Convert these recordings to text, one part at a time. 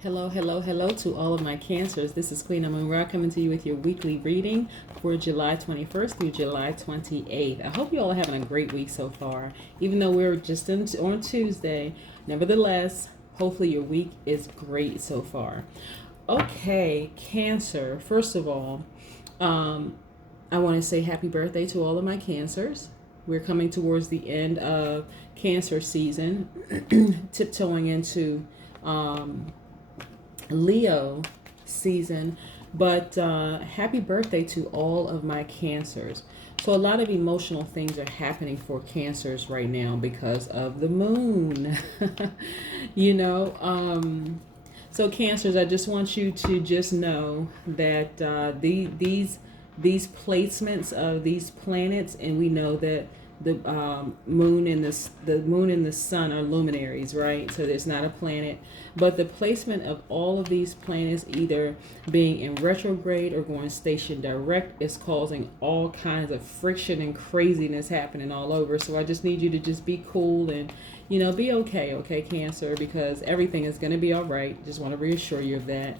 Hello, hello, hello to all of my cancers. This is Queen Amun Ra coming to you with your weekly reading for July 21st through July 28th. I hope you all are having a great week so far. Even though we're just on Tuesday, nevertheless, hopefully your week is great so far. Okay, Cancer. First of all, I want to say happy birthday to all of my cancers. We're coming towards the end of Cancer season, tiptoeing into Leo season, but happy birthday to all of my cancers. So a lot of emotional things are happening for cancers right now because of the moon. you know, so cancers, I just want you to just know that these placements of these planets, and we know that the moon and the sun are luminaries, right? So there's not a planet, but the placement of all of these planets either being in retrograde or going station direct is causing all kinds of friction and craziness happening all over. So I just need you to just be cool and be okay, Cancer, because everything is going to be all right. Just want to reassure you of that.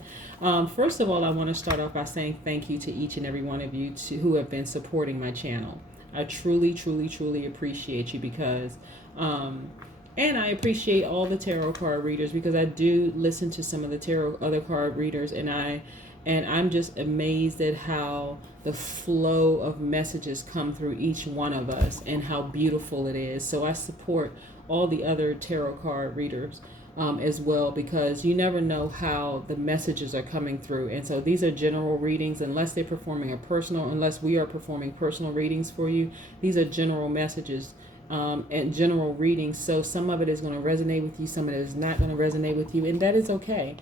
First of all, I want to start off by saying thank you to each and every one of you who have been supporting my channel. I truly, truly, truly appreciate you because, and I appreciate all the tarot card readers because I do listen to some of the other card readers, and I'm just amazed at how the flow of messages come through each one of us and how beautiful it is. So I support all the other tarot card readers as well, because you never know how the messages are coming through. And so these are general readings, unless we are performing personal readings for you. These are general messages and general readings. So some of it is going to resonate with you, some of it is not going to resonate with you, and that is okay.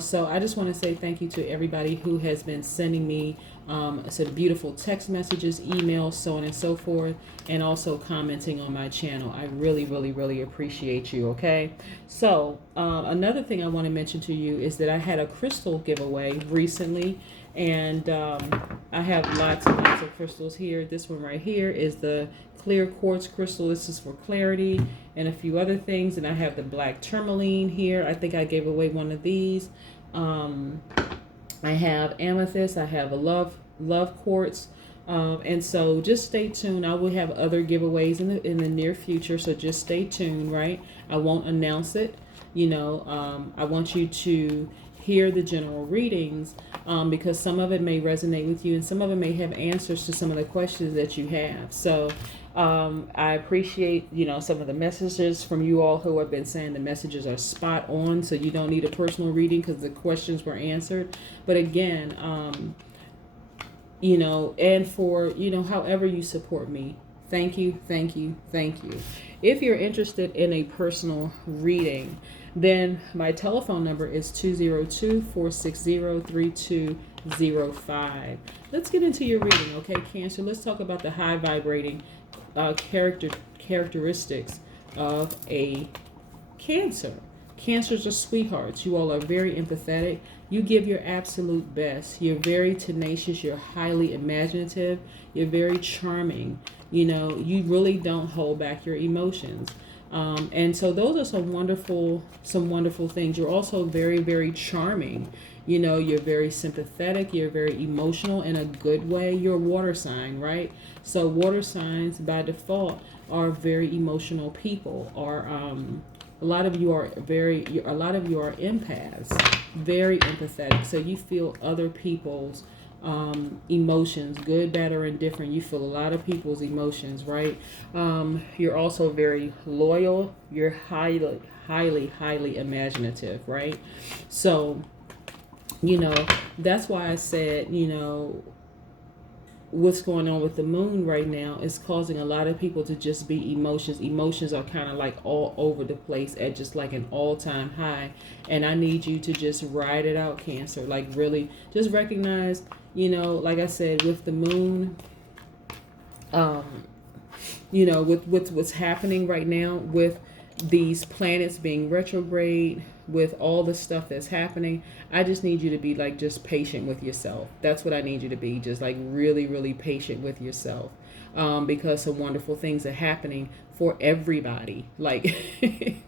So I just want to say thank you to everybody who has been sending me some beautiful text messages, emails, so on and so forth, and also commenting on my channel. I really, really, really appreciate you, okay? So another thing I want to mention to you is that I had a crystal giveaway recently, and I have lots and lots of crystals here. This one right here is the clear quartz crystal. This is for clarity and a few other things. And I have the black tourmaline here. I think I gave away one of these. I have amethyst. I have a love quartz. And so just stay tuned. I will have other giveaways in the near future. So just stay tuned, right? I won't announce it. I want you to hear the general readings because some of it may resonate with you and some of it may have answers to some of the questions that you have. So I appreciate, some of the messages from you all who have been saying the messages are spot on, so you don't need a personal reading because the questions were answered. But again, and for, however you support me, thank you, thank you, thank you. If you're interested in a personal reading, then my telephone number is 202-460-3205. Let's get into your reading, okay, Cancer? Let's talk about the high vibrating characteristics of a Cancer. Cancers are sweethearts. You all are very empathetic. You give your absolute best. You're very tenacious. You're highly imaginative. You're very charming. You really don't hold back your emotions. And so those are some wonderful things. You're also very, very charming. You're very sympathetic. You're very emotional in a good way. You're a water sign, right? So water signs by default are very emotional people. Or a lot of you are empaths, very empathetic. So you feel other people's emotions, good, bad, or indifferent. You feel a lot of people's emotions, right? You're also very loyal. You're highly, highly, highly imaginative, right? So, that's why I said, what's going on with the moon right now is causing a lot of people to just be emotions are kind of like all over the place at just like an all-time high, and I need you to just ride it out, Cancer. Like, really just recognize, like I said, with the moon, with what's happening right now with these planets being retrograde, with all the stuff that's happening, I just need you to be like just patient with yourself. That's what I need you to be, just like really, really patient with yourself. Because some wonderful things are happening for everybody. Like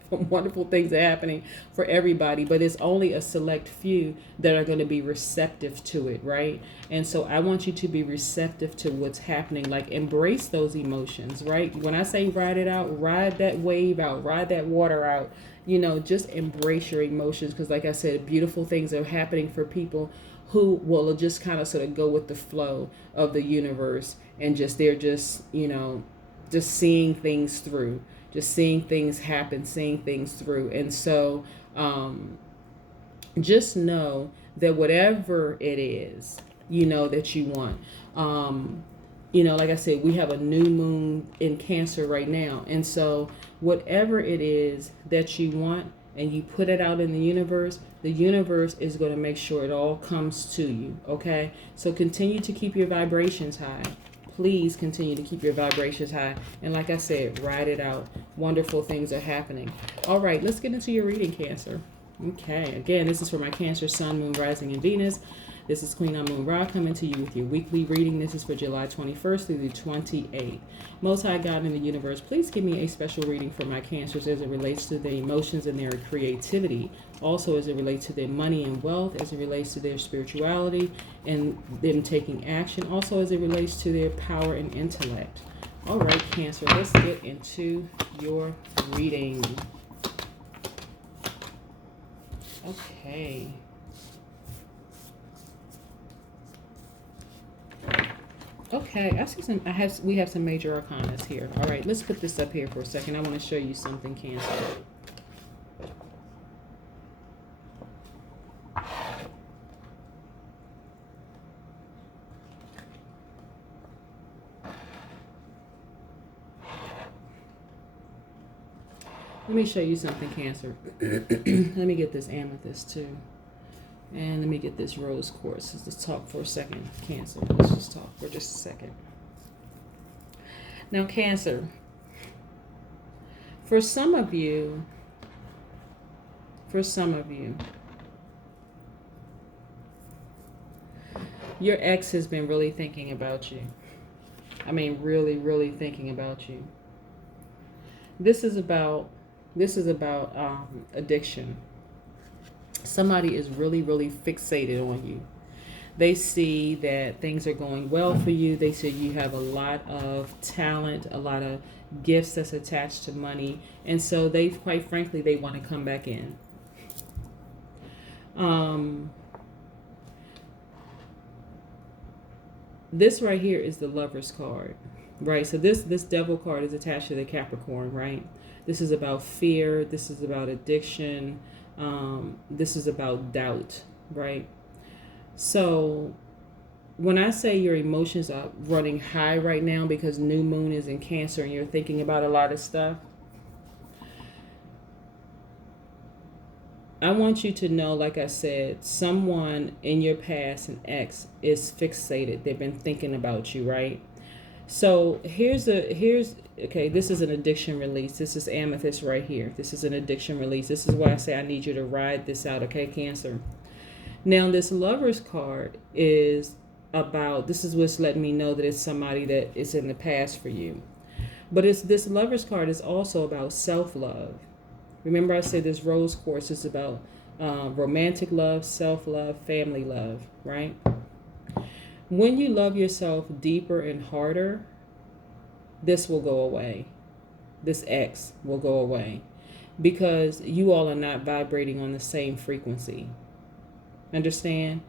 some wonderful things are happening for everybody, but it's only a select few that are going to be receptive to it, right? And so I want you to be receptive to what's happening. Like embrace those emotions, right? When I say ride it out, ride that wave out, ride that water out. You know, just embrace your emotions, because like I said, beautiful things are happening for people who will just kind of sort of go with the flow of the universe, and just they're just, you know, just seeing things through, just seeing things happen, seeing things through. And so just know that whatever it is, you know, that you want, you know, like I said, we have a new moon in Cancer right now. And so whatever it is that you want and you put it out in the universe is going to make sure it all comes to you. Okay. So continue to keep your vibrations high. Please continue to keep your vibrations high. And like I said, ride it out. Wonderful things are happening. All right, let's get into your reading, Cancer. Okay. Again, this is for my Cancer, Sun, Moon, Rising, and Venus. This is Queen Amun Ra coming to you with your weekly reading. This is for July 21st through the 28th. Most High God in the universe, please give me a special reading for my Cancers as it relates to their emotions and their creativity. Also as it relates to their money and wealth, as it relates to their spirituality and them taking action. Also as it relates to their power and intellect. All right, Cancer, let's get into your reading. Okay. Okay, I see we have some major arcanas here. All right, let's put this up here for a second. I want to show you something, Cancer. Let me show you something, Cancer. Let me get this amethyst too. And let me get this rose quartz. Let's talk for a second, Cancer. Let's just talk for just a second. Now, Cancer, for some of you, your ex has been really thinking about you. I mean, really, really thinking about you. This is about addiction. Somebody is really, really fixated on you. They see that things are going well for you. They see you have a lot of talent, a lot of gifts that's attached to money. And so they, quite frankly, they want to come back in. This right here is the Lover's card, right? So this Devil card is attached to the Capricorn, right? This is about fear. This is about addiction. This is about doubt, right? So when I say your emotions are running high right now because new moon is in Cancer and you're thinking about a lot of stuff, I want you to know, like I said, someone in your past, an ex, is fixated. They've been thinking about you, right? So okay, this is an addiction release. This is amethyst right here. This is an addiction release. This is why I say I need you to ride this out, okay, Cancer? Now, this Lover's card is about, this is what's letting me know that it's somebody that is in the past for you. But this Lover's card is also about self-love. Remember I said this rose quartz is about romantic love, self-love, family love, right? When you love yourself deeper and harder, this will go away. This X will go away because you all are not vibrating on the same frequency. Understand?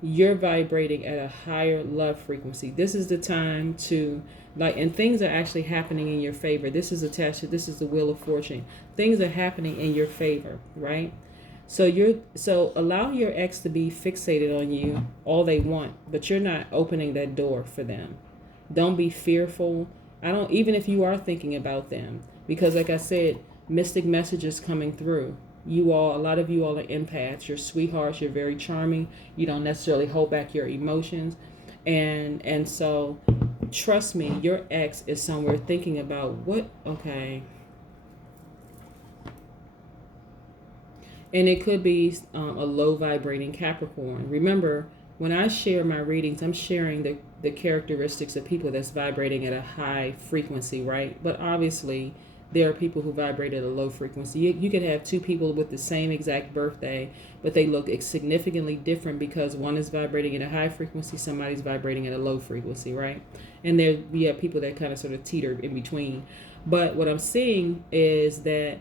You're vibrating at a higher love frequency. This is the time to, like, and things are actually happening in your favor. This is attached to, this is the Wheel of Fortune. Things are happening in your favor, right? So allow your ex to be fixated on you all they want, but you're not opening that door for them. Don't be fearful. Even if you are thinking about them, because like I said, mystic messages coming through. A lot of you all are empaths. You're sweethearts. You're very charming. You don't necessarily hold back your emotions. And so trust me, your ex is somewhere thinking about what, okay. And it could be a low vibrating Capricorn. Remember, when I share my readings, I'm sharing the characteristics of people that's vibrating at a high frequency, right? But obviously, there are people who vibrate at a low frequency. You could have two people with the same exact birthday, but they look significantly different because one is vibrating at a high frequency, somebody's vibrating at a low frequency, right? And there we have people that kind of sort of teeter in between. But what I'm seeing is that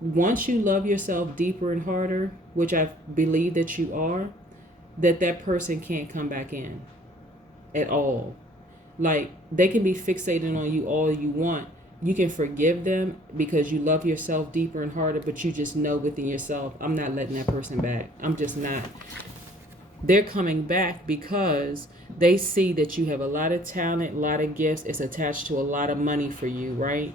once you love yourself deeper and harder, which I believe that you are, that person can't come back in at all. Like, they can be fixated on you all you want. You can forgive them because you love yourself deeper and harder, but you just know within yourself, I'm not letting that person back. I'm just not. They're coming back because they see that you have a lot of talent, a lot of gifts. It's attached to a lot of money for you, right?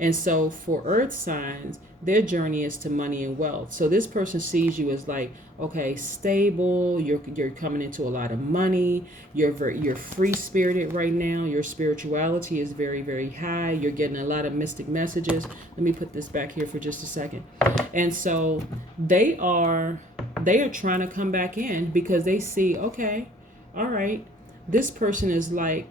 And so for earth signs, their journey is to money and wealth. So this person sees you as like, okay, stable, you're coming into a lot of money, you're free spirited right now, your spirituality is very, very high, you're getting a lot of mystic messages. Let me put this back here for just a second. And so they are trying to come back in because they see, okay, all right, this person is like,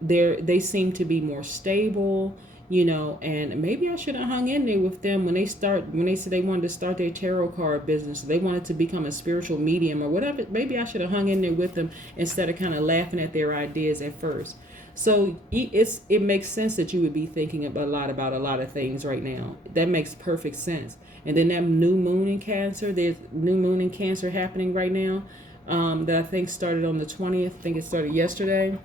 they seem to be more stable, and maybe I should have hung in there with them when they said they wanted to start their tarot card business, they wanted to become a spiritual medium or whatever. Maybe I should have hung in there with them instead of kind of laughing at their ideas at first. So it makes sense that you would be thinking about a lot of things right now. That makes perfect sense. And then that new moon in Cancer, there's new moon in Cancer happening right now, that I think started on the 20th. I think it started yesterday.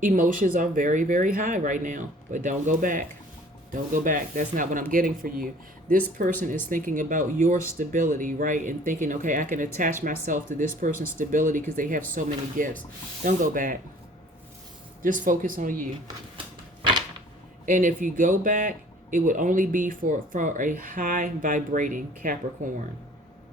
Emotions are very, very high right now, but don't go back. Don't go back. That's not what I'm getting for you. This person is thinking about your stability, right? And thinking, okay, I can attach myself to this person's stability because they have so many gifts. Don't go back. Just focus on you. And if you go back, it would only be for a high vibrating Capricorn.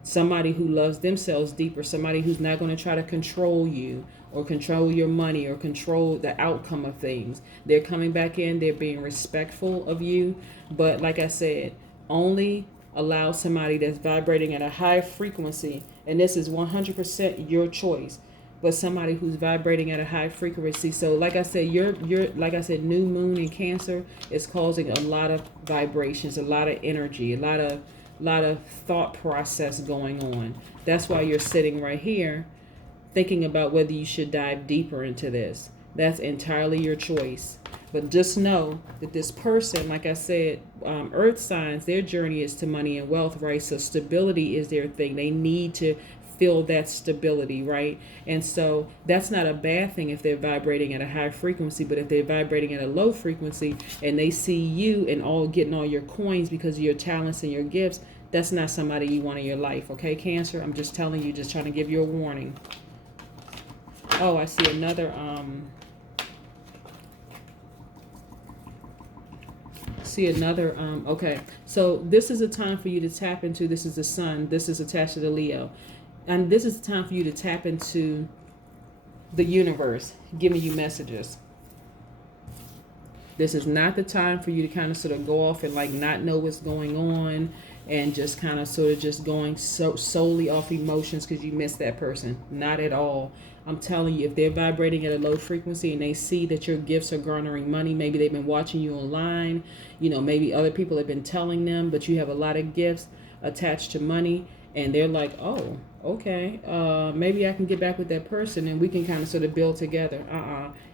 Somebody who loves themselves deeper, somebody who's not going to try to control you or control your money or control the outcome of things. They're coming back in, they're being respectful of you. But like I said, only allow somebody that's vibrating at a high frequency, and this is 100% your choice, but somebody who's vibrating at a high frequency. So like I said, like I said, new moon in Cancer is causing a lot of vibrations, a lot of energy, a lot of thought process going on. That's why you're sitting right here thinking about whether you should dive deeper into this. That's entirely your choice. But just know that this person, like I said, earth signs, their journey is to money and wealth, right? So stability is their thing. They need to feel that stability, right? And so that's not a bad thing if they're vibrating at a high frequency, but if they're vibrating at a low frequency and they see you and getting all your coins because of your talents and your gifts, that's not somebody you want in your life, okay, Cancer? I'm just telling you, just trying to give you a warning. Oh, I see another okay, so this is a time for you to tap into, this is the sun, this is attached to the Leo, and this is the time for you to tap into the universe giving you messages. This is not the time for you to kind of sort of go off and like not know what's going on and just kind of sort of just going solely off emotions because you missed that person. Not at all. I'm telling you, if they're vibrating at a low frequency and they see that your gifts are garnering money, maybe they've been watching you online, maybe other people have been telling them, but you have a lot of gifts attached to money, and they're like, oh, okay, maybe I can get back with that person and we can kind of sort of build together.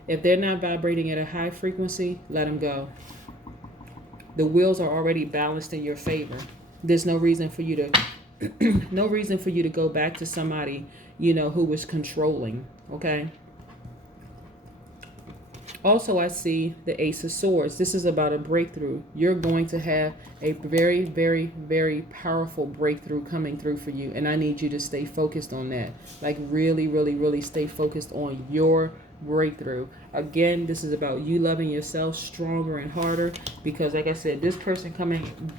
If they're not vibrating at a high frequency, let them go. The wheels are already balanced in your favor. There's no reason for you to go back to somebody who was controlling, okay? Also, I see the Ace of Swords. This is about a breakthrough. You're going to have a very, very, very powerful breakthrough coming through for you, and I need you to stay focused on that. Like really, really, really stay focused on your breakthrough. Again, this is about you loving yourself stronger and harder, because like I said, this person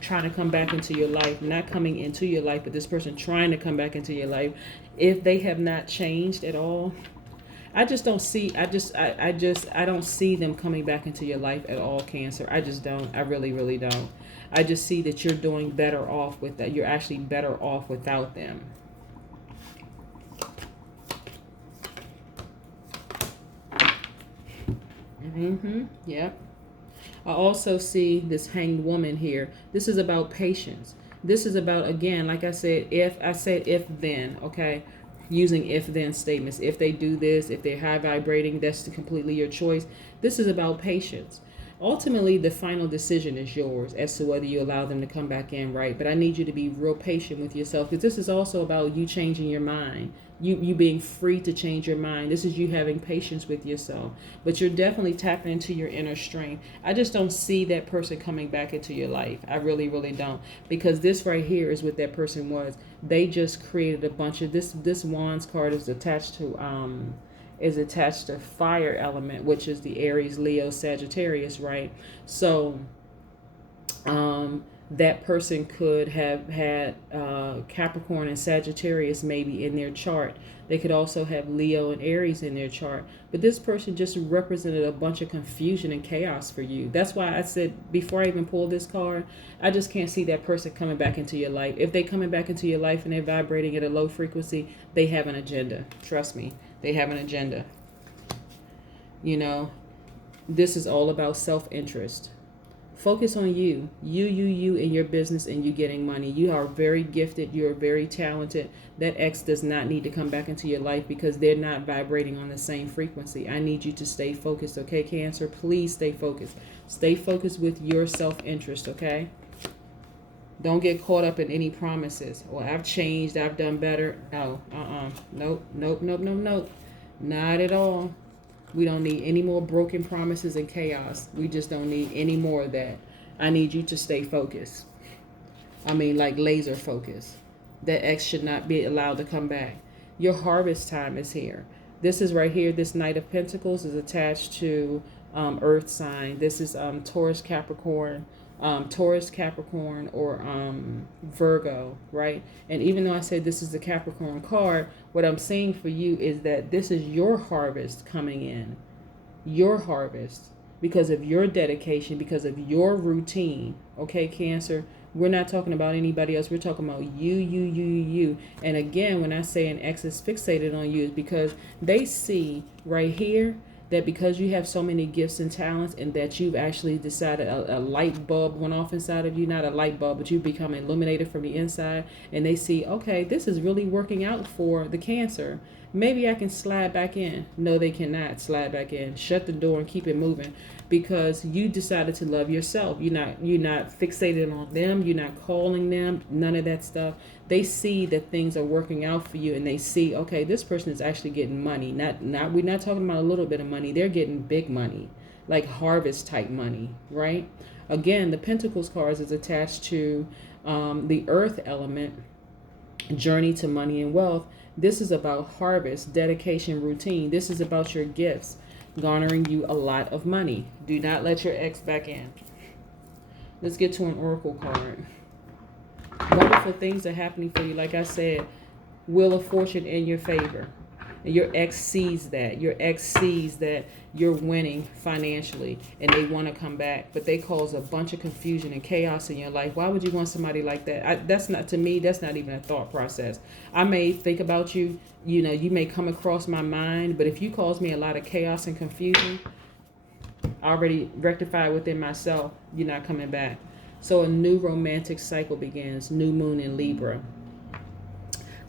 trying to come back into your life, not coming into your life, but this person trying to come back into your life, if they have not changed at all, I don't see them coming back into your life at all, Cancer. I just don't. I really, really don't. I just see that you're doing better off with that. You're actually better off without them. Yep. I also see this hanged woman here. This is about patience. This is about, again, like I said, if then, okay? Using if then statements. If they do this, if they're high vibrating, that's completely your choice. This is about patience. Ultimately, the final decision is yours as to whether you allow them to come back in, right? But I need you to be real patient with yourself, because this is also about you changing your mind. You being free to change your mind. This is you having patience with yourself. But you're definitely tapping into your inner strength. I just don't see that person coming back into your life. I really, really don't. Because this right here is what that person was. They just created a bunch of this Wands card is attached to fire element, which is the Aries, Leo, Sagittarius, right? So that person could have had Capricorn and Sagittarius maybe in their chart. They could also have Leo and Aries in their chart. But this person just represented a bunch of confusion and chaos for you. That's why I said, before I even pulled this card, I just can't see that person coming back into your life. If they're coming back into your life and they're vibrating at a low frequency, they have an agenda. Trust me, they have an agenda. You know, this is all about self-interest. Focus on you in your business, and you getting money. You are very gifted. You're very talented. That ex does not need to come back into your life because they're not vibrating on the same frequency. I need you to stay focused, okay, Cancer? Please stay focused. Stay focused with your self-interest, okay? Don't get caught up in any promises. Well, I've changed. I've done better. No, nope. Not at all. We don't need any more broken promises and chaos. We just don't need any more of that. I need you to stay focused. I mean, like laser focus. That ex should not be allowed to come back. Your harvest time is here. This is right here. This Knight of Pentacles is attached to Earth sign. This is Taurus, Capricorn, or Virgo, right? And even though I said this is the Capricorn card, what I'm saying for you is that this is your harvest coming in. Your harvest. Because of your dedication, because of your routine. Okay, Cancer? We're not talking about anybody else. We're talking about you. And again, when I say an ex is fixated on you, is because they see right here that because you have so many gifts and talents, and that you've actually decided a light bulb went off inside of you, not a light bulb, but you've become illuminated from the inside, and they see, okay, this is really working out for the Cancer. Maybe I can slide back in. No, they cannot slide back in. Shut the door and keep it moving, because you decided to love yourself. You're not fixated on them. You're not calling them. None of that stuff. They see that things are working out for you, and they see, okay, this person is actually getting money. We're not talking about a little bit of money. They're getting big money, like harvest type money, right? Again, the Pentacles cards is attached to the Earth element, journey to money and wealth. This is about harvest, dedication, routine. This is about your gifts, garnering you a lot of money. Do not let your ex back in. Let's get to an oracle card. Wonderful things are happening for you. Like I said, Wheel of Fortune in your favor. And your ex sees that. Your ex sees that you're winning financially, and they want to come back, but they cause a bunch of confusion and chaos in your life. Why would you want somebody like that? That's not, to me, that's not even a thought process. I may think about you, you may come across my mind, but if you cause me a lot of chaos and confusion, I already rectified within myself, you're not coming back. So a new romantic cycle begins, new moon in Libra.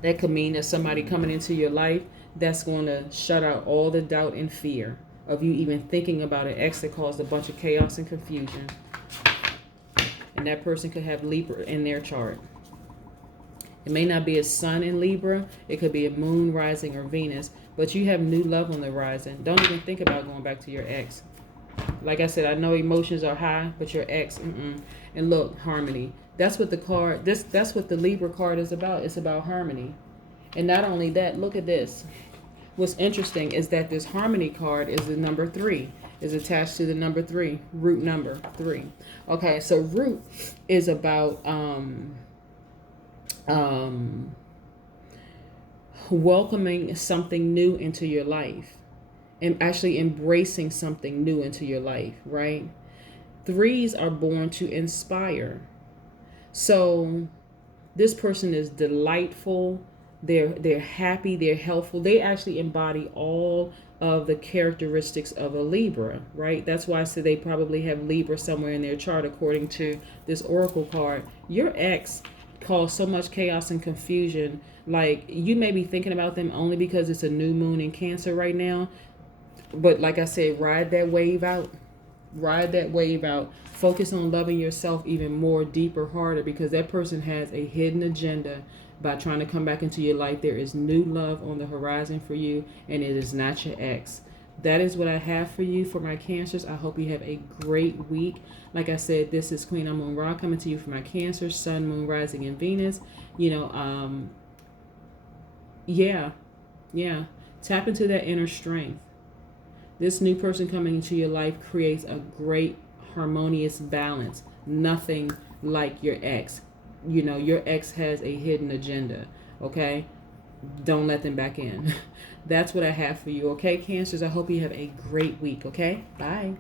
That could mean that somebody coming into your life that's going to shut out all the doubt and fear of you even thinking about an ex that caused a bunch of chaos and confusion. And that person could have Libra in their chart. It may not be a sun in Libra. It could be a moon rising or Venus. But you have new love on the horizon. Don't even think about going back to your ex. Like I said, I know emotions are high, but your ex, And look, harmony. That's what the card, that's what the Libra card is about. It's about harmony. And not only that, look at this. What's interesting is that this harmony card is the number 3, is attached to the number 3, root number 3. Okay, so root is about welcoming something new into your life, and actually embracing something new into your life, right? 3s are born to inspire. So this person is delightful. They're happy. They're helpful. They actually embody all of the characteristics of a Libra, right? That's why I said they probably have Libra somewhere in their chart, according to this oracle card. Your ex caused so much chaos and confusion. Like, you may be thinking about them only because it's a new moon in Cancer right now. But like I said, ride that wave out. Ride that wave out. Focus on loving yourself even more, deeper, harder, because that person has a hidden agenda by trying to come back into your life. There is new love on the horizon for you, and it is not your ex. That is what I have for you for my Cancers. I hope you have a great week. Like I said, this is Queen Amun Ra coming to you for my Cancer, Sun, Moon, Rising, and Venus. Yeah. Tap into that inner strength. This new person coming into your life creates a great harmonious balance. Nothing like your ex. Your ex has a hidden agenda, okay? Don't let them back in. That's what I have for you, okay, Cancers? I hope you have a great week, okay? Bye.